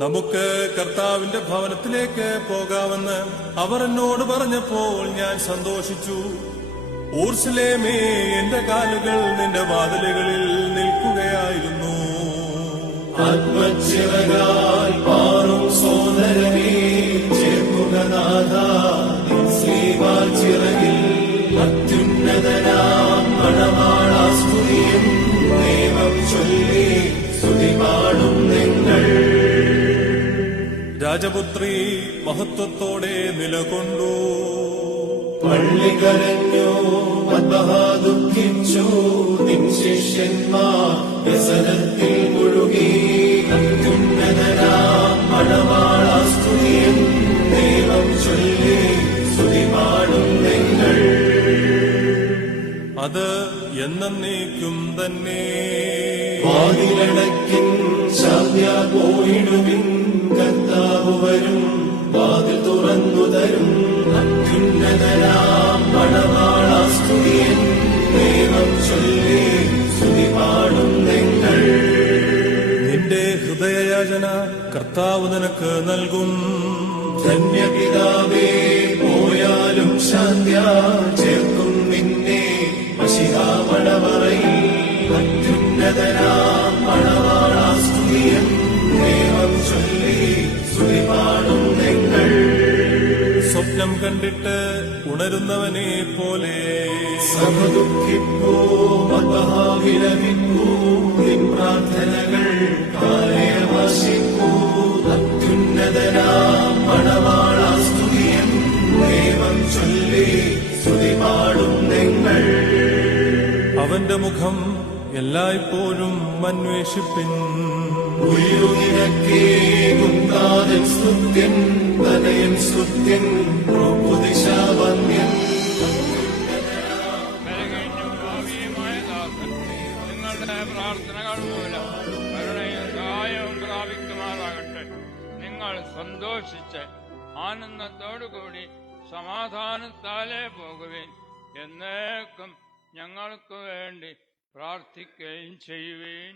നമുക്ക് കർത്താവിന്റെ ഭവനത്തിലേക്ക് പോകാമെന്ന് അവർ എന്നോട് പറഞ്ഞപ്പോൾ ഞാൻ സന്തോഷിച്ചു. ഊർശലേമേ, എന്റെ കാലുകൾ നിന്റെ വാതിലുകളിൽ നിൽക്കുകയായിരുന്നു. ആത്മച്ചിറകാൽ പാറും സോദരനേ, ചേർക്കുക നാഥാ നിൻ ശ്രീവാൽ ചിറകിൽ. അത്യുന്നതനാം മണവാളാ സ്തുതിയും ദൈവം ചൊല്ലി സ്തുതി പാടും നിങ്ങൾ. രാജപുത്രി മഹത്വത്തോടെ നിലകൊണ്ടു. പള്ളി കരഞ്ഞു, മദ്ബഹ ദുഃഖിച്ചു, നിൻ ശിഷ്യന്മാർ വ്യസനത്തിൽ മുഴുകി. അത്യുന്നതനാം മണവാളാ സ്തുതിയും ദൈവം ചൊല്ലി സ്തുതി പാടും നിങ്ങൾ. അത് എന്നേക്കും തന്നെ. വാതിലടയ്ക്കിൻ, ശാന്ത്യ പോയിടുവിൻ, കർത്താവ് വരും, വാതിൽ തുറന്നു തരും. അത്യുന്നതനാം മണവാളാ സ്തുതിയും ദൈവം ചൊല്ലി സ്തുതി പാടും നിങ്ങൾ. നിന്റെ ഹൃദയയാചന കർത്താവ് നിനക്ക് നൽകും. ധന്യപിതാവേ, പോയാലും ശാന്ത്യ ചേർക്കും നിന്നെ മശിഹാ മണവറയിൽ. അത്യുന്നതനാം മണവാളാ സ്തുതിയും ദൈവം ചൊല്ലി സ്തുതി പാടും നിങ്ങൾ. സ്വപ്നം കണ്ടിട്ട് ഉണരുന്നവനെ പോലെ സഭ ദുഃഖിപ്പൂ, മദ്ബഹ വിലപിപ്പൂ, നിൻ പ്രാർത്ഥനകൾ കാലയവാസിപ്പൂ. അത്യുന്നതനാം മണവാളാ സ്തുതിയും ദൈവം ചൊല്ലി സ്തുതി പാടും നിങ്ങൾ. അവന്റെ മുഖം എല്ലായ്പ്പോഴും അന്വേഷിപ്പിൻ. ഉയരുകിഴക്കേകുങ്കാതൻ സ്തുത്യൻ, തനയൻ സ്തുത്യൻ, പ്രഭുദിശാവന്യൻ. നിങ്ങളുടെ പ്രാർത്ഥനകൾ മൂലം കരുണയും സഹായവും പ്രാപിക്കുമാറാകട്ടെ. നിങ്ങൾ സന്തോഷിച്ച് ആനന്ദത്തോടുകൂടി സമാധാനത്താലേ പോകുവിൻ. എന്നേക്കും ഞങ്ങൾക്ക് വേണ്ടി പ്രാർത്ഥിക്കുകയും ചെയ്യുവിൻ.